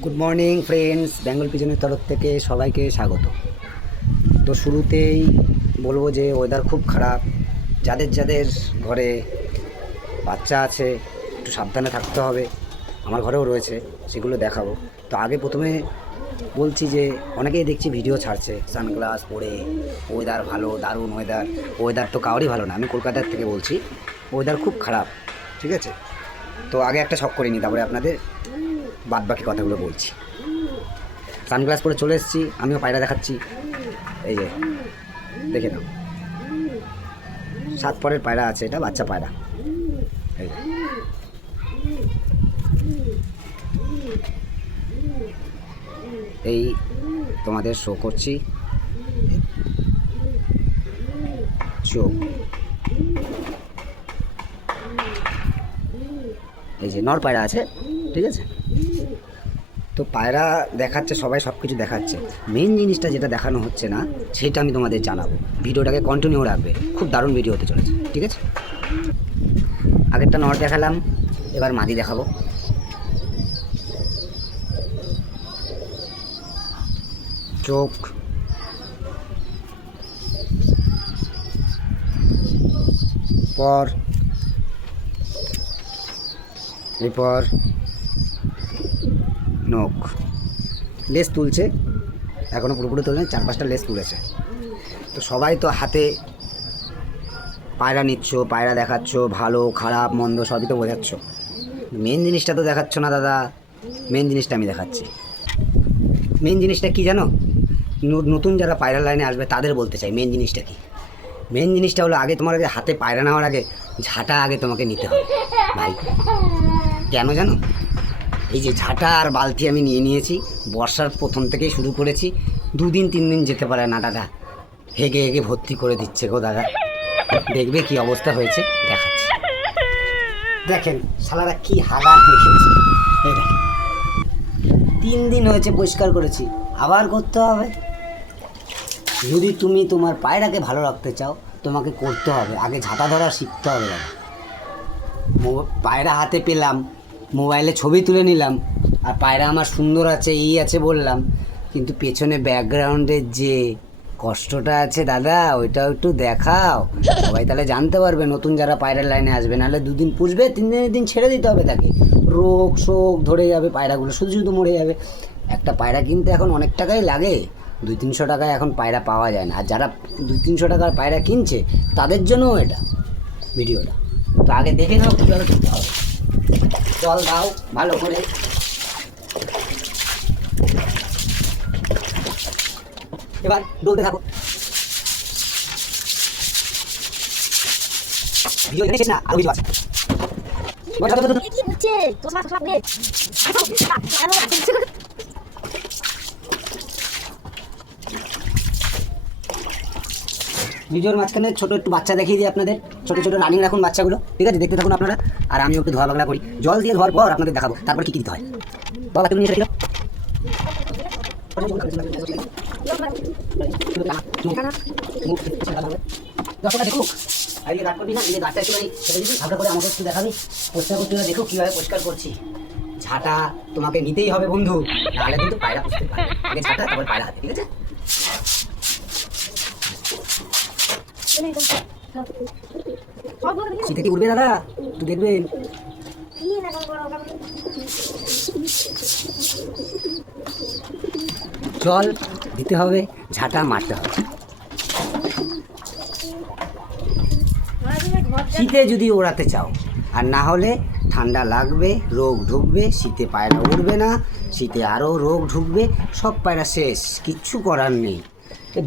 Good morning friends, Bengal পিজনের তরফ থেকে সবাইকে স্বাগত। তো শুরুতেই বলবো যে ওয়েদার খুব খারাপ। যাদের যাদের ঘরে বাচ্চা আছে একটু সাবধানে থাকতে হবে। আমার ঘরেও রয়েছে, সেগুলো দেখাবো। তো আগে প্রথমে বলছি যে অনেকেই দেখছি ভিডিও ছাড়ছে সানগ্লাস পরে, ওয়েদার ভালো, দারুণ ওয়েদার। ওয়েদার তো কারোরই ভালো না, আমি কলকাতার থেকে বলছি। ওয়েদার খুব খারাপ, ঠিক আছে? তো আগে একটা শখ করে নিই, তারপরে আপনাদের বাদ বাকি কথাগুলো বলছি। সানগ্লাস পরে চলে এসেছি, আমিও পায়রা দেখাচ্ছি। এই যে দেখে নাও, 7 পরের পায়রা আছে, এটা বাচ্চা পায়রা। এই যে এই তোমাদের শো করছি চোখ। এই যে নর পায়রা আছে, ঠিক আছে? তো পায়রা দেখাচ্ছে, সবাই সব কিছু দেখাচ্ছে। মেন জিনিসটা যেটা দেখানো হচ্ছে না, সেটা আমি তোমাদের জানাবো। ভিডিওটাকে কন্টিনিউ রাখবে, খুব দারুণ ভিডিও হতে চলেছে, ঠিক আছে? আগেরটা নর দেখালাম, এবার মাদি দেখাবো। চোখ, পর, এরপর নখ, লেজ তুলছে, এখনও পুরোপুরি তুলে 4-5টা লেজ তুলেছে। তো সবাই তো হাতে পায়রা নিচ্ছ, পায়রা দেখাচ্ছ, ভালো খারাপ মন্দ সবই তো বোঝাচ্ছ। মেন জিনিসটা তো দেখাচ্ছ না দাদা। মেন জিনিসটা আমি দেখাচ্ছি। মেন জিনিসটা কি জানো? নতুন যারা পায়রা লাইনে আসবে তাদের বলতে চাই মেন জিনিসটা কি। মেন জিনিসটা হলো, আগে তোমার আগে হাতে পায়রা নেওয়ার আগে ঝাঁটা আগে তোমাকে নিতে হবে ভাই। কেন জানো? এই যে ঝাঁটা আর বালতি আমি নিয়েছি, বর্ষার প্রথম থেকেই শুরু করেছি। 2 দিন 3 দিন যেতে পারে না দাদা, হেগে হেগে ভর্তি করে দিচ্ছে গো দাদা। দেখবে কি অবস্থা হয়েছে, দেখাচ্ছি। দেখেন শালারা কি হাগান হয়েছে। এই দেখেন, 3 দিন হয়েছে পরিষ্কার করেছি, আবার করতে হবে। যদি তুমি তোমার পায়রাকে ভালো রাখতে চাও, তোমাকে করতে হবে আগে ঝাঁটা ধরা শিখতে হবে দাদা। পায়রা হাতে পেলাম, মোবাইলে ছবি তুলে নিলাম, আর পায়রা আমার সুন্দর আছে এই আছে বললাম, কিন্তু পেছনে ব্যাকগ্রাউন্ডের যে কষ্টটা আছে দাদা, ওইটাও একটু দেখাও। সবাই তাহলে জানতে পারবে, নতুন যারা পায়রার লাইনে আসবে। নাহলে 2 দিন পুষবে, 3 দিনের দিন ছেড়ে দিতে হবে তাকে। রোগ শোক ধরে যাবে, পায়রাগুলো শুধু শুধু মরে যাবে। একটা পায়রা কিনতে এখন অনেক টাকাই লাগে, 200-300 টাকায় এখন পায়রা পাওয়া যায় না। আর যারা 200-300 টাকার পায়রা কিনছে তাদের জন্যও এটা ভিডিওটা। তো আগে দেখে নাও কীভাবে করতে হবে। জল দাও ভালো করে। এবার ডলতে থাকো। ভিডিও এখানে শেষ না, আরো ভিডিও আছে। ভিডিওর মাঝখানে ছোট একটু বাচ্চা দেখিয়ে দিই আপনাদের। ছোট ছোট রানিং রাখুন বাচ্চাগুলো, ঠিক আছে? দেখতে থাকুন আপনারা, আর আমিও একটু ধোয়া বাগলা করি। জল দিয়ে ধোয়ার পর আপনাদের দেখাবো তারপর কী কী দিতে হয়। বাবা তুমি নিয়ে এসেছিল দর্শকরা দেখুক, আর এই রাগ করবি না, এই গাছটা একটু ছেড়ে দিবি, ভালো করে আমাকে একটু দেখাবি, পরিষ্কার করতে হবে। দেখুক কীভাবে পরিষ্কার করছি। ঝাঁটা তোমাকে নিতেই হবে বন্ধু, তাহলে কিন্তু পায়রা পুষতে পারবে। আগে ঝাঁটা, তারপর পায়রা হাতে, ঠিক আছে? শীতে কি উঠবে দাদা? একটু দেখবেন। জল দিতে হবে, ঝাঁটা মারতে হবে। শীতে যদি ওড়াতে চাও, আর না হলে ঠান্ডা লাগবে, রোগ ঢুকবে, শীতে পায়রা উড়বে না, শীতে আরও রোগ ঢুকবে, সব পায়রা শেষ, কিচ্ছু করার নেই।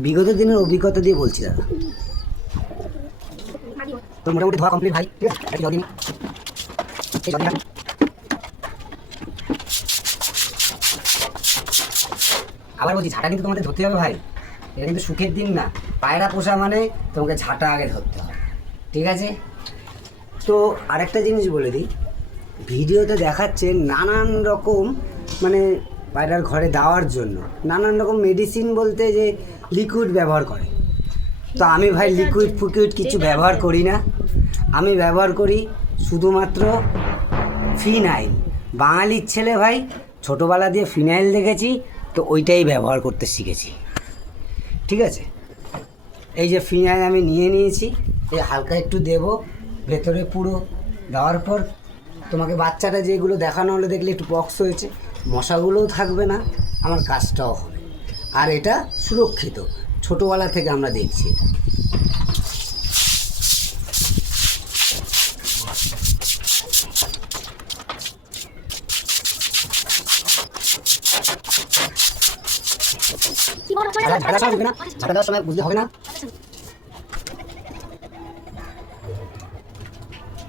বিগত দিনের অভিজ্ঞতা দিয়ে বলছি দাদা। তো মোটামুটি ধোয়া কমপ্লিট ভাই, ঠিক আছে? জল দিন, এই জল দিন। আবার বলছি, ঝাঁটা কিন্তু তোমাদের ধরতে হবে ভাই। এটা কিন্তু সুখের দিন না, পায়রা পোষা মানে তোমাকে ঝাঁটা আগে ধরতে হবে, ঠিক আছে? তো আরেকটা জিনিস বলে দিই, ভিডিওতে দেখাচ্ছে নানান রকম, মানে পায়রার ঘরে দেওয়ার জন্য নানান রকম মেডিসিন, বলতে যে লিকুইড ব্যবহার করে। তো আমি ভাই লিকুইড ফুকুইড কিছু ব্যবহার করি না, আমি ব্যবহার করি শুধুমাত্র ফিনাইল। বাঙালির ছেলে ভাই, ছোটোবেলা দিয়ে ফিনাইল দেখেছি, তো ওইটাই ব্যবহার করতে শিখেছি। ঠিক আছে, এই যে ফিনাইল আমি নিয়ে নিয়েছি, এই হালকা একটু দেবো ভেতরে পুরো। দেওয়ার পর তোমাকে বাচ্চাটা যেগুলো দেখানো হলো দেখলে একটু বক্স হয়েছে, মশাগুলোও থাকবে না, আমার কাজটাও হবে। আর এটা সুরক্ষিত, ছোটোবেলা থেকে আমরা দেখছি এটা। ঝাঁটা দেওয়ার সময় বুঝতে হবে না,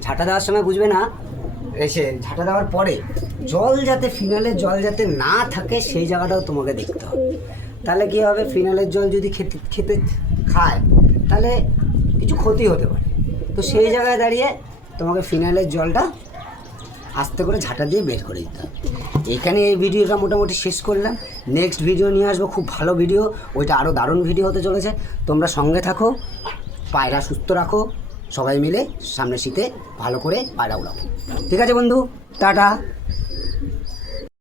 ঝাঁটা দেওয়ার সময় বুঝবে না, এসে ঝাঁটা দেওয়ার পরে জল যাতে ফিনাইলের জল যাতে না থাকে সেই জায়গাটাও তোমাকে দেখতে হবে। তাহলে কী হবে, ফিনাইলের জল যদি খেতে খায় তাহলে কিছু ক্ষতি হতে পারে। তো সেই জায়গায় দাঁড়িয়ে তোমাকে ফিনাইলের জলটা আস্তে করে ঝাঁটা দিয়ে বের করে দিতে হবে। এখানে এই ভিডিওটা মোটামুটি শেষ করলাম। নেক্সট ভিডিও নিয়ে আসবো, খুব ভালো ভিডিও, ওইটা আরও দারুণ ভিডিও হতে চলেছে। তোমরা সঙ্গে থাকো, পায়রা সুস্থ রাখো, সবাই মিলে সামনে শীতে ভালো করে পায়রা উড়াবো। ঠিক আছে বন্ধু, টাটা।